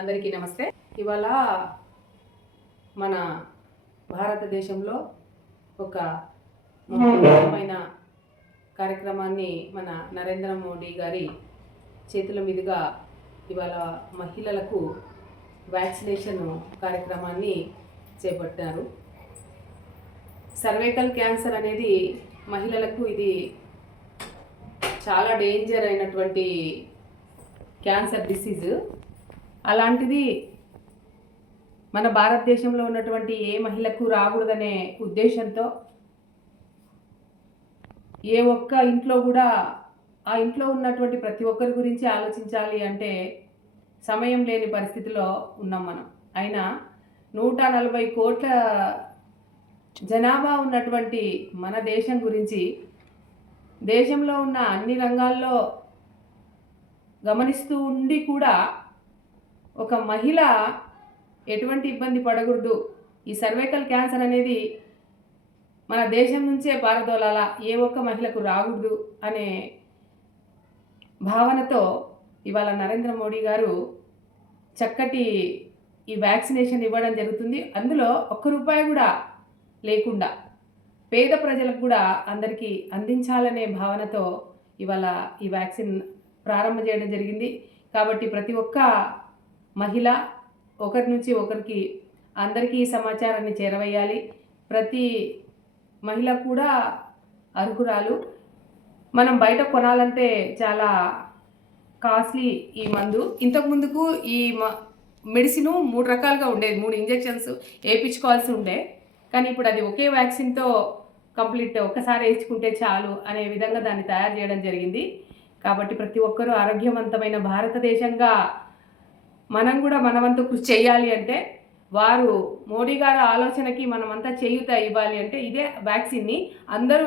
అందరికీ నమస్తే. ఇవాళ మన భారతదేశంలో ఒక ముఖ్యమైన కార్యక్రమాన్ని మన నరేంద్ర మోడీ గారి చేతుల మీదుగా ఇవాళ మహిళలకు వ్యాక్సినేషన్ కార్యక్రమాన్ని చేపట్టారు. సర్వైకల్ క్యాన్సర్ అనేది మహిళలకు ఇది చాలా డేంజర్ అయినటువంటి క్యాన్సర్ డిసీజ్. అలాంటిది మన భారతదేశంలో ఉన్నటువంటి ఏ మహిళకు రాకూడదనే ఉద్దేశంతో ఏ ఒక్క ఇంట్లో కూడా ఆ ఇంట్లో ఉన్నటువంటి ప్రతి ఒక్కరి గురించి ఆలోచించాలి అంటే సమయం లేని పరిస్థితిలో ఉన్నాం మనం. అయినా 140 కోట్ల జనాభా ఉన్నటువంటి మన దేశం గురించి దేశంలో ఉన్న అన్ని రంగాల్లో గమనిస్తూ ఉండి కూడా ఒక మహిళ ఎటువంటి ఇబ్బంది పడకూడదు, ఈ సర్వైకల్ క్యాన్సర్ అనేది మన దేశం నుంచే పారదోలాల, ఏ ఒక్క మహిళకు రాకూడదు అనే భావనతో ఇవాళ నరేంద్ర మోడీ గారు చక్కటి ఈ వ్యాక్సినేషన్ ఇవ్వడం జరుగుతుంది. అందులో ₹1 కూడా లేకుండా పేద ప్రజలకు కూడా అందరికీ అందించాలనే భావనతో ఇవాళ ఈ వ్యాక్సిన్ ప్రారంభం చేయడం జరిగింది. కాబట్టి ప్రతి ఒక్క మహిళ ఒకరి నుంచి ఒకరికి అందరికీ ఈ సమాచారాన్ని చేరవేయాలి. ప్రతి మహిళ కూడా అర్హురాలు. మనం బయట కొనాలంటే చాలా కాస్ట్లీ ఈ మందు. ఇంతకుముందుకు ఈ మెడిసిన్ 3 రకాలుగా ఉండేది, 3 ఇంజెక్షన్స్ వేయించుకోవాల్సి ఉండే. కానీ ఇప్పుడు అది ఒకే వ్యాక్సిన్తో కంప్లీట్ ఒక్కసారి వేయించుకుంటే చాలు అనే విధంగా దాన్ని తయారు చేయడం జరిగింది. కాబట్టి ప్రతి ఒక్కరూ ఆరోగ్యవంతమైన భారతదేశంగా మనం కూడా మనమంతా కృషి చేయాలి అంటే, వారు మోడీ గారి ఆలోచనకి మనమంతా చేయూత ఇవ్వాలి అంటే ఇదే వ్యాక్సిన్ని అందరూ